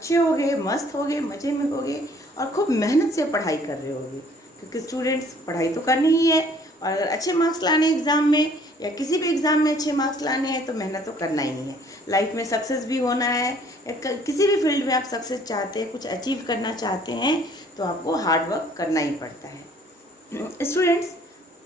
अच्छे होगे, मस्त होगे, मज़े में होगे और खूब मेहनत से पढ़ाई कर रहे होगे, क्योंकि स्टूडेंट्स पढ़ाई तो करनी ही है और अगर अच्छे मार्क्स लाने एग्ज़ाम में या किसी भी एग्ज़ाम में अच्छे मार्क्स लाने हैं तो मेहनत तो करना ही है। लाइफ में सक्सेस भी होना है या किसी भी फील्ड में आप सक्सेस चाहते हैं, कुछ अचीव करना चाहते हैं तो आपको हार्ड वर्क करना ही पड़ता है। स्टूडेंट्स,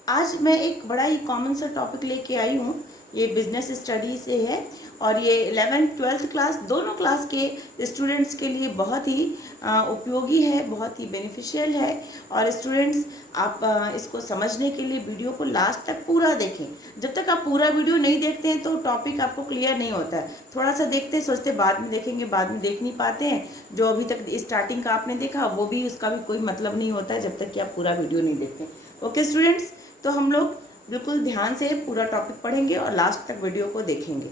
आज मैं एक बड़ा ही कॉमन सा टॉपिक लेके आई हूँ। ये बिजनेस स्टडी से है और ये 11th-12th क्लास दोनों क्लास के स्टूडेंट्स के लिए बहुत ही उपयोगी है, बहुत ही बेनिफिशियल है। और स्टूडेंट्स, आप इसको समझने के लिए वीडियो को लास्ट तक पूरा देखें। जब तक आप पूरा वीडियो नहीं देखते हैं तो टॉपिक आपको क्लियर नहीं होता है। थोड़ा सा देखते सोचते बाद में देखेंगे, बाद में देख नहीं पाते हैं। जो अभी तक स्टार्टिंग का आपने देखा वो भी, उसका भी कोई मतलब नहीं होता है जब तक कि आप पूरा वीडियो नहीं देखते। ओके स्टूडेंट्स, तो हम लोग बिल्कुल ध्यान से पूरा टॉपिक पढ़ेंगे और लास्ट तक वीडियो को देखेंगे।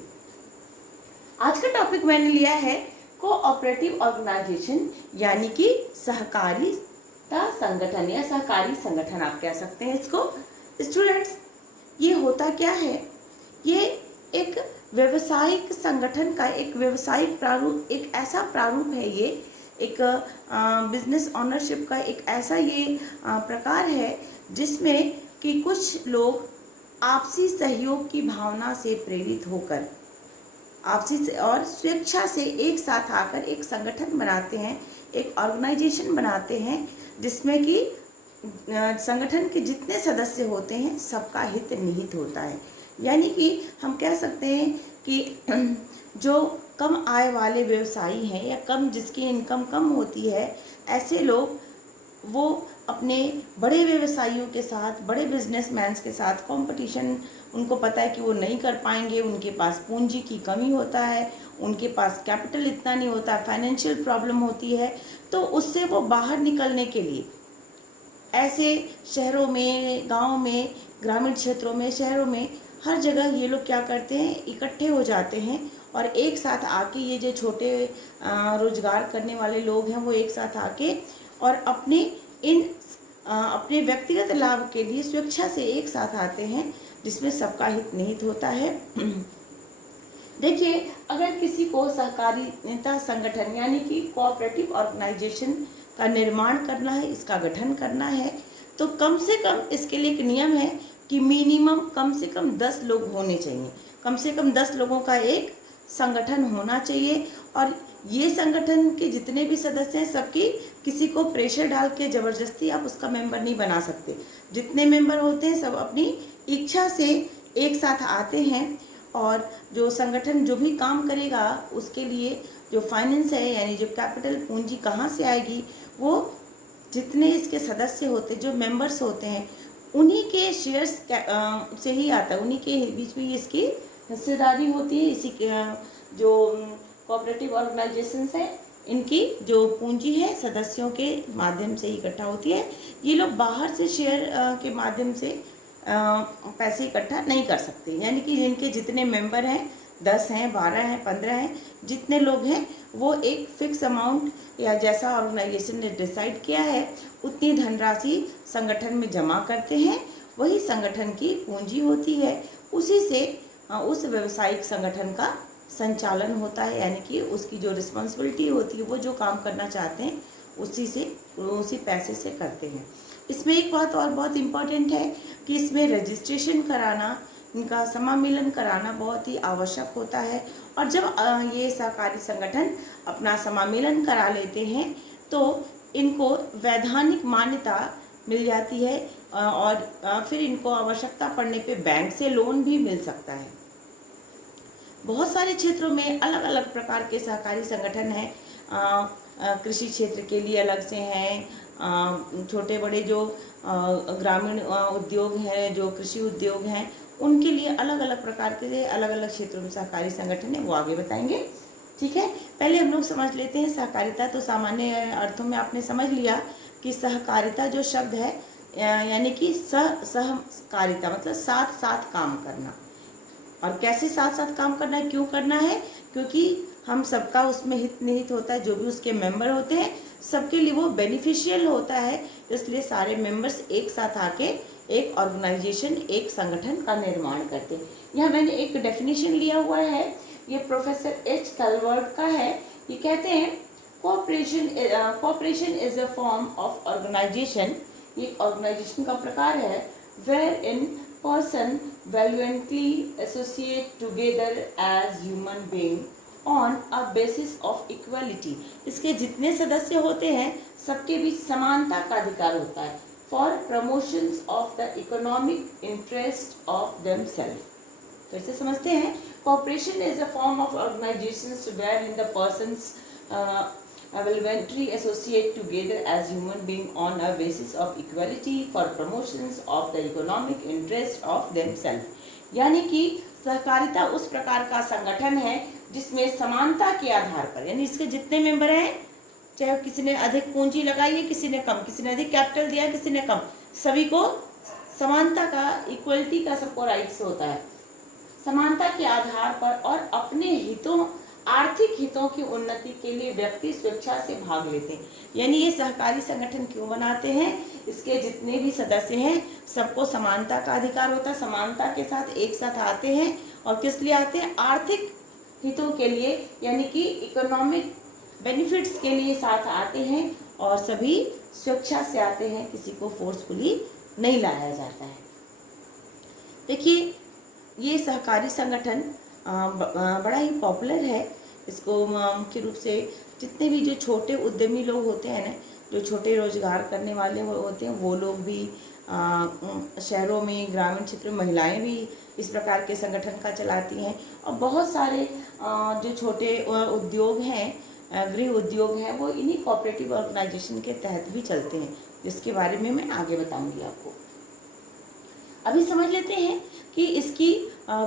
आज का टॉपिक मैंने लिया है कोऑपरेटिव ऑर्गेनाइजेशन, यानी कि सहकारिता संगठन या सहकारी संगठन आप कह सकते हैं इसको। स्टूडेंट्स, ये होता क्या है? ये एक व्यवसायिक संगठन का एक व्यवसायिक प्रारूप, एक ऐसा प्रारूप है, ये एक बिजनेस ऑनरशिप का एक ऐसा ये प्रकार है जिसमें कि कुछ लोग आपसी सहयोग की भावना से प्रेरित होकर आपसी और स्वेच्छा से एक साथ आकर एक संगठन बनाते हैं, एक ऑर्गेनाइजेशन बनाते हैं जिसमें कि संगठन के जितने सदस्य होते हैं सबका हित निहित होता है। यानी कि हम कह सकते हैं कि जो कम आय वाले व्यवसायी हैं या कम जिसकी इनकम कम होती है, ऐसे लोग वो अपने बड़े व्यवसायियों के साथ, बड़े बिजनेसमैन्स के साथ कंपटीशन, उनको पता है कि वो नहीं कर पाएंगे, उनके पास पूंजी की कमी होता है, उनके पास कैपिटल इतना नहीं होता, फाइनेंशियल प्रॉब्लम होती है, तो उससे वो बाहर निकलने के लिए ऐसे शहरों में, गांव में, ग्रामीण क्षेत्रों में, शहरों में, हर जगह ये लोग क्या करते हैं, इकट्ठे हो जाते हैं और एक साथ आके ये जो छोटे रोजगार करने वाले लोग हैं वो एक साथ आके और अपने व्यक्तिगत लाभ के लिए स्वेच्छा से एक साथ आते हैं जिसमें सबका हित निहित होता है। देखिए, अगर किसी को सहकारिता संगठन यानी कि कोऑपरेटिव ऑर्गेनाइजेशन का निर्माण करना है, इसका गठन करना है, तो कम से कम इसके लिए एक नियम है कि मिनिमम कम से कम 10 लोग होने चाहिए। कम से कम 10 लोगों का एक संगठन होना चाहिए और ये संगठन के जितने भी सदस्य हैं सबकी किसी को प्रेशर डाल के ज़बरदस्ती आप उसका मेंबर नहीं बना सकते। जितने मेंबर होते हैं सब अपनी इच्छा से एक साथ आते हैं और जो संगठन जो भी काम करेगा उसके लिए जो फाइनेंस है, यानी जो कैपिटल पूंजी कहाँ से आएगी, वो जितने इसके सदस्य होते, जो मेंबर्स होते हैं, उन्हीं के शेयर्स से ही आता है, उन्हीं के बीच में इसकी हिस्सेदारी होती है। इसी जो कोऑपरेटिव ऑर्गेनाइजेशंस हैं, इनकी जो पूंजी है सदस्यों के माध्यम से इकट्ठा होती है। ये लोग बाहर से शेयर के माध्यम से पैसे इकट्ठा नहीं कर सकते। यानी कि जिनके जितने मेंबर हैं, 10 हैं, 12 हैं, 15 हैं, जितने लोग हैं, वो एक फिक्स अमाउंट या जैसा ऑर्गेनाइजेशन ने डिसाइड किया है उतनी धनराशि संगठन में जमा करते हैं। वही संगठन की पूंजी होती है, उसी से उस व्यवसायिक संगठन का संचालन होता है। यानी कि उसकी जो रिस्पॉन्सिबिलिटी होती है, वो जो काम करना चाहते हैं उसी पैसे से करते हैं। इसमें एक बात और बहुत इम्पॉर्टेंट है कि इसमें रजिस्ट्रेशन कराना, इनका समामिलन कराना बहुत ही आवश्यक होता है। और जब ये सहकारी संगठन अपना समामिलन करा लेते हैं तो इनको वैधानिक मान्यता मिल जाती है और फिर इनको आवश्यकता पड़ने पे बैंक से लोन भी मिल सकता है। बहुत सारे क्षेत्रों में अलग अलग प्रकार के सहकारी संगठन हैं। कृषि क्षेत्र के लिए अलग से हैं, छोटे बड़े जो ग्रामीण उद्योग हैं, जो कृषि उद्योग हैं, उनके लिए अलग अलग प्रकार के अलग अलग क्षेत्रों में सहकारी संगठन है, वो आगे बताएंगे। ठीक है, पहले हम लोग समझ लेते हैं सहकारिता। तो सामान्य अर्थों में आपने समझ लिया कि सहकारिता जो शब्द है यानी कि सहकारिता मतलब साथ साथ काम करना। और कैसे साथ साथ काम करना है, क्यों करना है? क्योंकि हम सबका उसमें हित निहित होता है, जो भी उसके मेंबर होते हैं सबके लिए वो बेनिफिशियल होता है। इसलिए सारे मेंबर्स एक साथ आके एक ऑर्गेनाइजेशन, एक संगठन का निर्माण करते हैं। यहाँ मैंने एक डेफिनेशन लिया हुआ है, ये प्रोफेसर एच कलवर्ट का है। ये कहते हैं cooperation is a form of organisation, ये ऑर्गेनाइजेशन का प्रकार है, where in person voluntarily associate together as human being on a basis of equality. इसके जितने सदस्य होते हैं सबके बीच समानता का अधिकार होता है, for promotions of the economic interest of themselves. फिर से समझते हैं, cooperation is a form of organizations wherein the persons voluntarily associate together as human being on a basis of equality for promotions of the economic interest of themselves। यानी कि सहकारिता उस प्रकार का संगठन है जिसमें समानता के आधार पर, यानी इसके जितने मेंबर हैं, चाहे किसी ने अधिक पूंजी लगाई है, किसी ने कम, किसी ने अधिक कैपिटल दिया, किसी ने कम, सभी को समानता का, इक्वलिटी का सबको राइट्स होता है, समानता के आधार पर, और अपने हितों, आर्थिक हितों की उन्नति के लिए व्यक्ति स्वेच्छा से भाग लेते हैं। यानी ये सहकारी संगठन क्यों बनाते हैं, इसके जितने भी सदस्य हैं सबको समानता का अधिकार होता है, समानता के साथ एक साथ आते हैं, और किस लिए आते हैं, आर्थिक हितों के लिए, यानी कि इकोनॉमिक बेनिफिट्स के लिए साथ आते हैं, और सभी स्वेच्छा से आते हैं, किसी को फोर्सफुली नहीं लाया जाता है। देखिए, ये सहकारी संगठन बड़ा ही पॉपुलर है। इसको मुख्य रूप से जितने भी जो छोटे उद्यमी लोग होते हैं ना, जो छोटे रोजगार करने वाले होते हैं, वो लोग भी, शहरों में, ग्रामीण क्षेत्र में महिलाएं भी इस प्रकार के संगठन का चलाती हैं, और बहुत सारे जो छोटे उद्योग हैं, गृह उद्योग हैं, वो इन्हीं कोऑपरेटिव ऑर्गेनाइजेशन के तहत भी चलते हैं, जिसके बारे में मैं आगे बताऊंगी आपको। अभी समझ लेते हैं कि इसकी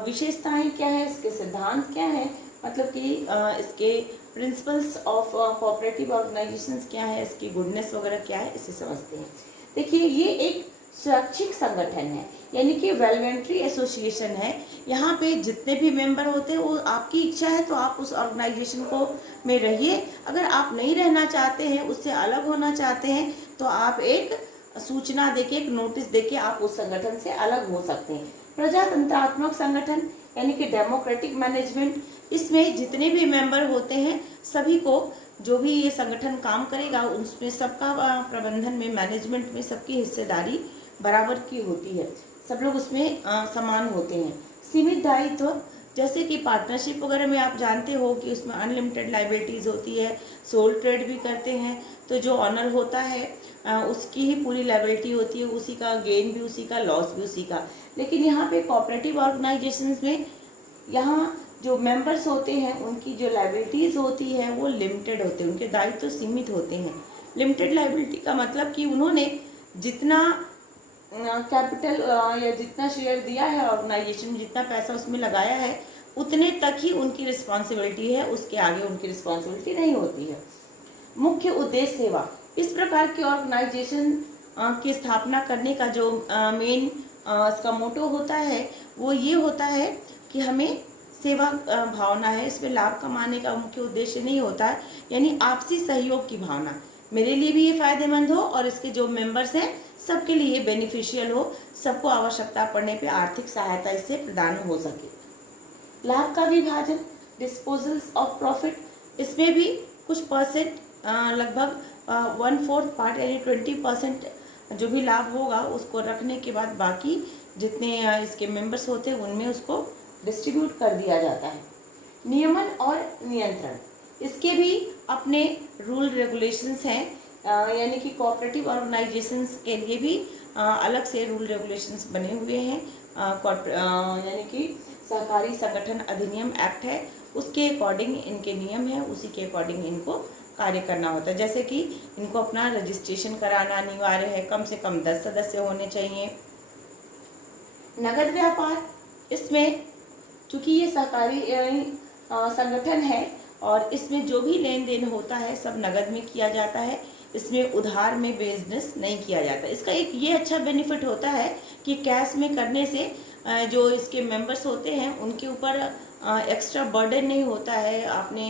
विशेषताएं क्या है, इसके सिद्धांत क्या है, मतलब कि इसके प्रिंसिपल्स ऑफ कोऑपरेटिव ऑर्गेनाइजेशंस क्या है, इसकी गुडनेस वगैरह क्या है, इसे समझते हैं। देखिए, ये एक स्वैच्छिक संगठन है, यानी कि वॉलंटरी एसोसिएशन है। यहाँ पे जितने भी मेंबर होते हैं, वो आपकी इच्छा है तो आप उस ऑर्गेनाइजेशन को में रहिए, अगर आप नहीं रहना चाहते हैं, उससे अलग होना चाहते हैं, तो आप एक सूचना देके, एक नोटिस देके आप उस संगठन से अलग हो सकते हैं। प्रजातंत्रात्मक संगठन, यानी कि डेमोक्रेटिक मैनेजमेंट, इसमें जितने भी मेंबर होते हैं सभी को, जो भी ये संगठन काम करेगा उसमें सबका प्रबंधन में, मैनेजमेंट में सबकी हिस्सेदारी बराबर की होती है, सब लोग उसमें समान होते हैं। सीमित दायित्व, जैसे कि पार्टनरशिप वगैरह में आप जानते हो कि उसमें अनलिमिटेड लाइबिलिटीज़ होती है, सोल ट्रेड भी करते हैं, तो जो ऑनर होता है उसकी ही पूरी लाइबिलिटी होती है, उसी का गेन भी उसी का, लॉस भी उसी का। लेकिन यहाँ पे कोऑपरेटिव ऑर्गेनाइजेशंस में, यहाँ जो मेंबर्स होते हैं उनकी जो लाइबिलिटीज़ होती है वो लिमिटेड होते हैं, उनके दायित्व तो सीमित होते हैं। लिमिटेड लाइबिलिटी का मतलब कि उन्होंने जितना कैपिटल या जितना शेयर दिया है ऑर्गेनाइजेशन में, जितना पैसा उसमें लगाया है, उतने तक ही उनकी रिस्पॉन्सिबिलिटी है, उसके आगे उनकी रिस्पॉन्सिबिलिटी नहीं होती है। मुख्य उद्देश्य सेवा, इस प्रकार के ऑर्गेनाइजेशन की स्थापना करने का जो मेन इसका मोटो होता है वो ये होता है कि हमें सेवा भावना है, इसमें लाभ कमाने का मुख्य उद्देश्य नहीं होता है, यानी आपसी सहयोग की भावना, मेरे लिए भी ये फायदेमंद हो और इसके जो मेंबर्स हैं सबके लिए बेनिफिशियल हो, सबको आवश्यकता पड़ने पे आर्थिक सहायता इससे प्रदान हो सके। लाभ का विभाजन, डिस्पोजल्स ऑफ प्रॉफिट, इसमें भी कुछ परसेंट, लगभग 1/4 पार्ट यानी 20% जो भी लाभ होगा उसको रखने के बाद बाकी जितने इसके मेंबर्स होते हैं उनमें उसको डिस्ट्रीब्यूट कर दिया जाता है। नियमन और नियंत्रण, इसके भी अपने रूल रेगुलेशंस हैं, यानी कि कोऑपरेटिव ऑर्गेनाइजेशंस के लिए भी अलग से रूल रेगुलेशंस बने हुए हैं। यानी कि सहकारी संगठन अधिनियम एक्ट है, उसके अकॉर्डिंग इनके नियम है, उसी के अकॉर्डिंग इनको कार्य करना होता है। जैसे कि इनको अपना रजिस्ट्रेशन कराना अनिवार्य है, कम से कम 10 सदस्य होने चाहिए। नगद व्यापार, इसमें चूँकि ये सहकारी संगठन है और इसमें जो भी लेन देन होता है सब नगद में किया जाता है, इसमें उधार में बिजनेस नहीं किया जाता। इसका एक ये अच्छा बेनिफिट होता है कि कैश में करने से जो इसके मेंबर्स होते हैं उनके ऊपर एक्स्ट्रा बर्डन नहीं होता है। आपने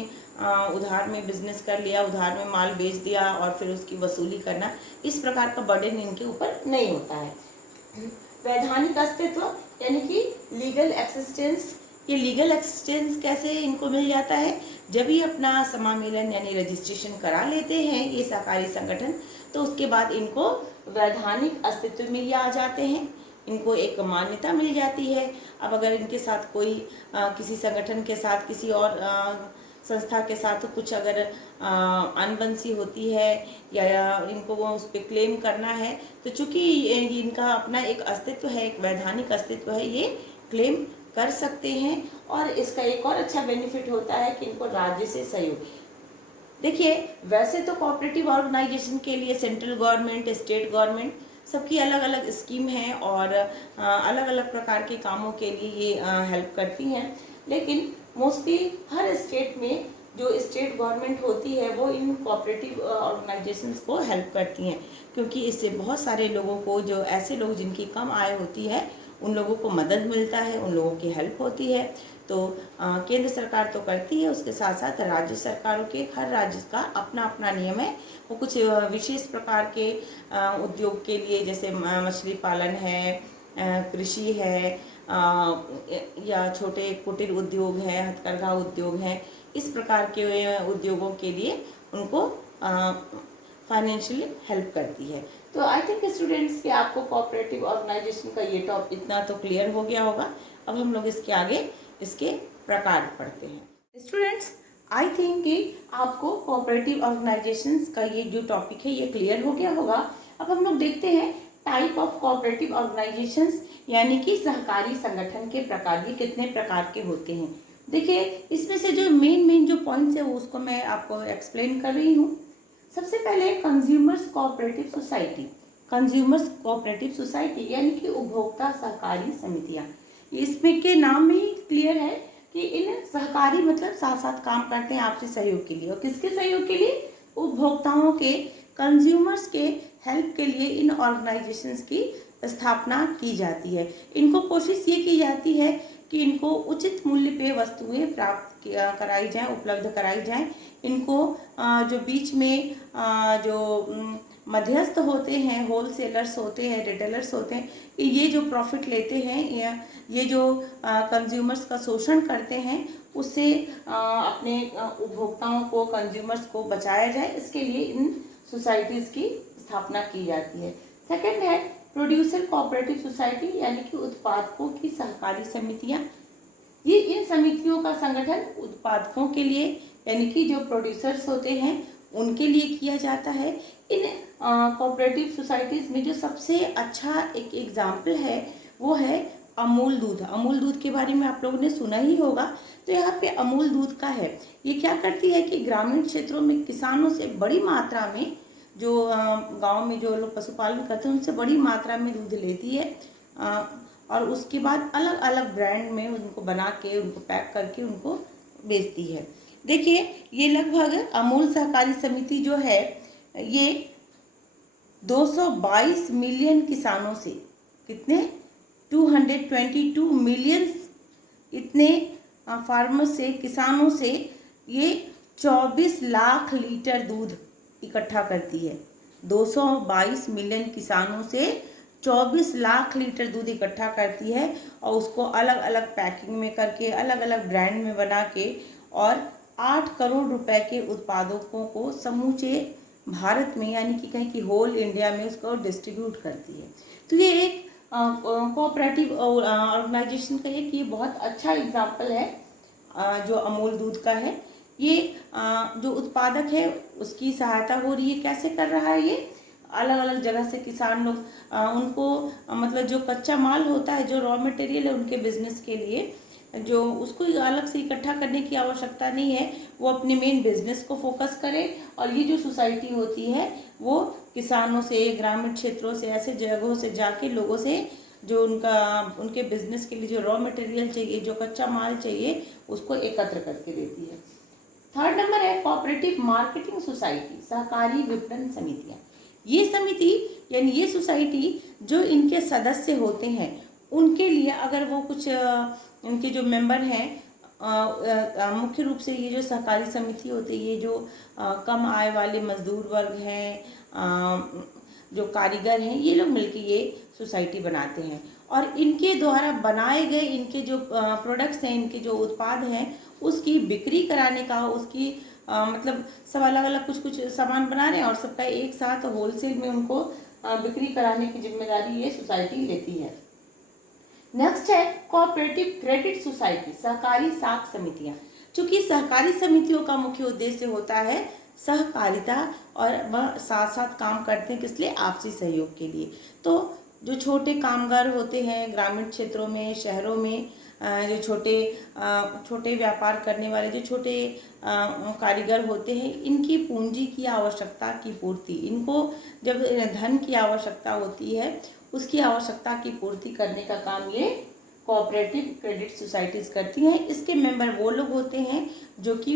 उधार में बिजनेस कर लिया, उधार में माल बेच दिया और फिर उसकी वसूली करना, इस प्रकार का बर्डन इनके ऊपर नहीं होता है। वैधानिक अस्तित्व, यानी कि लीगल एक्सिस्टेंस, ये लीगल एक्सचेंज कैसे इनको मिल जाता है? जब ये अपना समामेलन यानी रजिस्ट्रेशन करा लेते हैं ये सहकारी संगठन, तो उसके बाद इनको वैधानिक अस्तित्व में ये आ जाते हैं, इनको एक मान्यता मिल जाती है। अब अगर इनके साथ कोई किसी संगठन के साथ किसी और संस्था के साथ कुछ अगर अनबंसी होती है या इनको वो उस पर क्लेम करना है, तो चूंकि इनका अपना एक अस्तित्व है, एक वैधानिक अस्तित्व है, ये क्लेम कर सकते हैं। और इसका एक और अच्छा बेनिफिट होता है कि इनको राज्य से सहयोग। देखिए, वैसे तो कोऑपरेटिव ऑर्गेनाइजेशन के लिए सेंट्रल गवर्नमेंट, स्टेट गवर्नमेंट सबकी अलग अलग स्कीम है और अलग अलग प्रकार के कामों के लिए ये हेल्प करती हैं, लेकिन मोस्टली हर स्टेट में जो स्टेट गवर्नमेंट होती है वो इन कोऑपरेटिव ऑर्गेनाइजेशंस को हेल्प करती हैं, क्योंकि इससे बहुत सारे लोगों को, जो ऐसे लोग जिनकी कम आय होती है, उन लोगों को मदद मिलता है, उन लोगों की हेल्प होती है। तो केंद्र सरकार तो करती है, उसके साथ साथ राज्य सरकारों के, हर राज्य का अपना अपना नियम है। वो कुछ विशेष प्रकार के उद्योग के लिए, जैसे मछली पालन है, कृषि है, या छोटे कुटीर उद्योग है, हथकरघा उद्योग है, इस प्रकार के उद्योगों के लिए उनको फाइनेंशियली हेल्प करती है। तो आई थिंक स्टूडेंट्स कि आपको कोऑपरेटिव ऑर्गेनाइजेशन का ये टॉपिक इतना तो क्लियर हो गया होगा। अब हम लोग इसके आगे इसके प्रकार पढ़ते हैं। स्टूडेंट्स, आई थिंक कि आपको कोऑपरेटिव ऑर्गेनाइजेशंस का ये जो टॉपिक है ये क्लियर हो गया होगा। अब हम लोग देखते हैं टाइप ऑफ कोऑपरेटिव ऑर्गेनाइजेशंस, यानी कि सहकारी संगठन के प्रकार, ये कितने प्रकार के होते हैं। देखिए, इसमें से जो मेन जो पॉइंट्स है वो उसको मैं आपको एक्सप्लेन कर रही हूँ। सबसे पहले consumers cooperative society. Consumers cooperative society यानी कि उपभोक्ता सहकारी समितियाँ। इसमें के नाम में ही क्लियर है कि इन सहकारी मतलब साथ साथ काम करते हैं आपसी सहयोग के लिए। और किसके सहयोग के लिए? उपभोक्ताओं के, कंज्यूमर्स के हेल्प के लिए इन ऑर्गेनाइजेशंस की स्थापना की जाती है। इनको कोशिश ये की जाती है कि इनको उचित मूल्य पे वस्तुएं प्राप्त कराई जाएं, उपलब्ध कराई जाएं। इनको जो बीच में जो मध्यस्थ होते हैं, होलसेलर्स होते हैं, रिटेलर्स होते हैं, ये जो प्रॉफिट लेते हैं, ये जो कंज्यूमर्स का शोषण करते हैं, उससे अपने उपभोक्ताओं को, कंज्यूमर्स को बचाया जाए, इसके लिए इन सोसाइटीज़ की स्थापना की जाती है। सेकंड है प्रोड्यूसर कोऑपरेटिव सोसाइटी, यानी कि उत्पादकों की सहकारी समितियाँ। ये इन समितियों का संगठन उत्पादकों के लिए, यानी कि जो प्रोड्यूसर्स होते हैं उनके लिए किया जाता है। इन कोऑपरेटिव सोसाइटीज़ में जो सबसे अच्छा एक एग्जाम्पल है वो है अमूल दूध। अमूल दूध के बारे में आप लोगों ने सुना ही होगा। तो यहाँ पे अमूल दूध का है, ये क्या करती है कि ग्रामीण क्षेत्रों में किसानों से बड़ी मात्रा में, जो गांव में जो लोग पशुपालन करते हैं उनसे बड़ी मात्रा में दूध लेती है, और उसके बाद अलग अलग ब्रांड में उनको बना के, उनको पैक करके उनको बेचती है। देखिए, ये लगभग अमूल सहकारी समिति जो है ये 222 मिलियन किसानों से, कितने, 222 मिलियन इतने फार्मर से, किसानों से ये 24 लाख लीटर दूध इकट्ठा करती है। 222 मिलियन किसानों से 24 लाख लीटर दूध इकट्ठा करती है और उसको अलग अलग पैकिंग में करके, अलग अलग ब्रांड में बना के, और 8 करोड़ रुपए के उत्पादकों को समूचे भारत में, यानी कि कहीं की होल इंडिया में उसको डिस्ट्रीब्यूट करती है। तो ये एक कोऑपरेटिव ऑर्गेनाइजेशन का एक ये बहुत अच्छा एग्जाम्पल है जो अमूल दूध का है। ये जो उत्पादक है उसकी सहायता हो रही है, कैसे कर रहा है ये, अलग अलग जगह से किसान लोग उनको मतलब जो कच्चा माल होता है, जो रॉ मटेरियल है उनके बिजनेस के लिए, जो उसको अलग से इकट्ठा करने की आवश्यकता नहीं है, वो अपने मेन बिजनेस को फोकस करे। और ये जो सोसाइटी होती है वो किसानों से, ग्रामीण क्षेत्रों से, ऐसे जगहों से जाके लोगों से जो उनके बिजनेस के लिए जो रॉ मटेरियल चाहिए, जो कच्चा माल चाहिए, उसको एकत्र करके देती है। थर्ड नंबर है कोऑपरेटिव मार्केटिंग सोसाइटी, सहकारी विपणन समितियाँ। ये समिति यानी ये सोसाइटी जो इनके सदस्य होते हैं उनके लिए, अगर वो कुछ इनके जो मेंबर हैं, मुख्य रूप से ये जो सहकारी समिति होती है, ये जो कम आय वाले मजदूर वर्ग हैं, जो कारीगर हैं, ये लोग मिलकर ये सोसाइटी बनाते हैं। और इनके द्वारा बनाए गए इनके जो प्रोडक्ट्स हैं, इनके जो उत्पाद हैं, उसकी बिक्री कराने का, उसकी मतलब सब अलग अलग कुछ कुछ सामान बना रहे हैं और सबका एक साथ होलसेल में उनको बिक्री कराने की जिम्मेदारी ये सोसाइटी लेती है। नेक्स्ट है कोऑपरेटिव क्रेडिट सोसाइटी, सहकारी साख समितियां। चूंकि सहकारी समितियों का मुख्य उद्देश्य होता है सहकारिता और वह साथ साथ काम करते हैं किस लिए, आपसी सहयोग के लिए। तो जो छोटे कामगार होते हैं ग्रामीण क्षेत्रों में, शहरों में, जो छोटे व्यापार करने वाले जो छोटे कारीगर होते हैं, इनकी पूंजी की आवश्यकता की पूर्ति, इनको जब धन की आवश्यकता होती है उसकी आवश्यकता की पूर्ति करने का काम ये कोऑपरेटिव क्रेडिट सोसाइटीज़ करती हैं। इसके मेंबर वो लोग होते हैं जो कि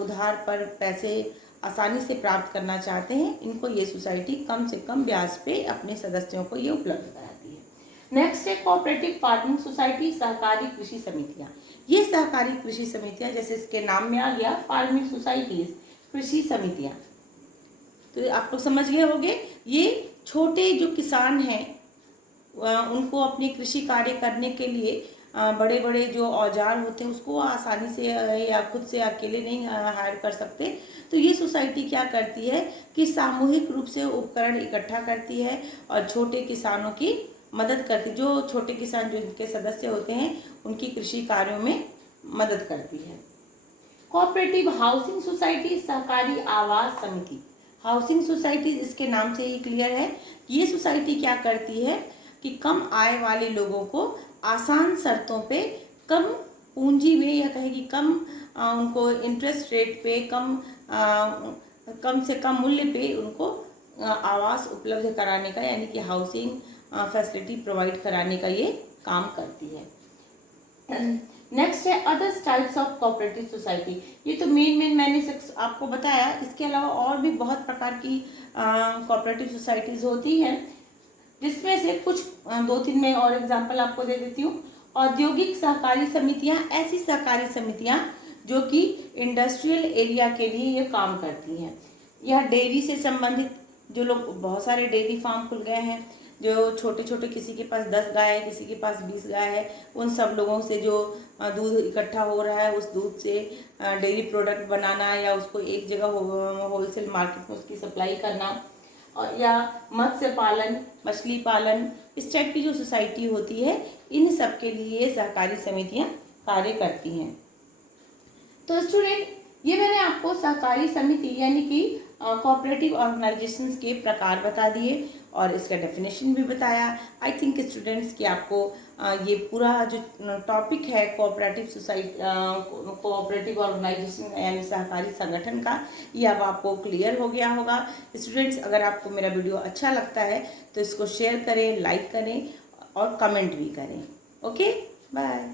उधार पर पैसे आसानी से प्राप्त करना चाहते हैं। इनको ये सोसाइटी कम से कम ब्याज पे अपने सदस्यों को ये उपलब्ध कराती है। नेक्स्ट है कोऑपरेटिव फार्मिंग सोसाइटी, सहकारी कृषि समितियाँ। ये सहकारी कृषि समितियाँ, जैसे इसके नाम में आ गया फार्मिंग सोसाइटीज, कृषि समितियाँ, तो आप लोग समझ गए होंगे। ये छोटे जो किसान हैं उनको अपनी कृषि कार्य करने के लिए बड़े बड़े जो औजार होते हैं उसको आसानी से या खुद से अकेले नहीं हायर कर सकते, तो ये सोसाइटी क्या करती है कि सामूहिक रूप से उपकरण इकट्ठा करती है और छोटे किसानों की मदद करती, जो छोटे किसान जो इनके सदस्य होते हैं उनकी कृषि कार्यों में मदद करती है। कोऑपरेटिव हाउसिंग सोसाइटी, सहकारी आवास समिति। हाउसिंग सोसाइटी इसके नाम से ही क्लियर है। ये सोसाइटी क्या करती है कि कम आय वाले लोगों को आसान शर्तों पे, कम पूंजी में, या कहे कि कम उनको इंटरेस्ट रेट पे, कम से कम मूल्य पे उनको आवास उपलब्ध कराने का, यानी कि हाउसिंग फैसिलिटी प्रोवाइड कराने का ये काम करती है। नेक्स्ट है others types of cooperative society. ये तो मेन मैंने आपको बताया। इसके अलावा और भी बहुत प्रकार की कोऑपरेटिव सोसाइटीज होती हैं, जिसमें से कुछ 2-3 में और एग्जांपल आपको दे देती हूँ। औद्योगिक सहकारी समितियाँ, ऐसी सहकारी समितियाँ जो कि इंडस्ट्रियल एरिया के लिए ये काम करती हैं। यह डेयरी से संबंधित, जो लोग, बहुत सारे डेयरी फार्म खुल गए हैं, जो छोटे छोटे, किसी के पास 10 गाय है, किसी के पास 20 गाय है, उन सब लोगों से जो दूध इकट्ठा हो रहा है, उस दूध से डेयरी प्रोडक्ट बनाना या उसको एक जगह होलसेल मार्केट में उसकी सप्लाई करना, और या मत्स्य पालन, मछली पालन, इस टाइप की जो सोसाइटी होती है, इन सब के लिए सहकारी समितियां कार्य करती हैं। तो स्टूडेंट, ये मैंने आपको सहकारी समिति यानी कि कोऑपरेटिव ऑर्गेनाइजेशंस के प्रकार बता दिए और इसका डेफिनेशन भी बताया। आई थिंक स्टूडेंट्स कि आपको ये पूरा जो टॉपिक है कोऑपरेटिव सोसाइटी, कोऑपरेटिव ऑर्गेनाइजेशन यानी सहकारी संगठन का, ये अब आपको क्लियर हो गया होगा। स्टूडेंट्स, अगर आपको मेरा वीडियो अच्छा लगता है तो इसको शेयर करें, लाइक करें और कमेंट भी करें। Okay, bye.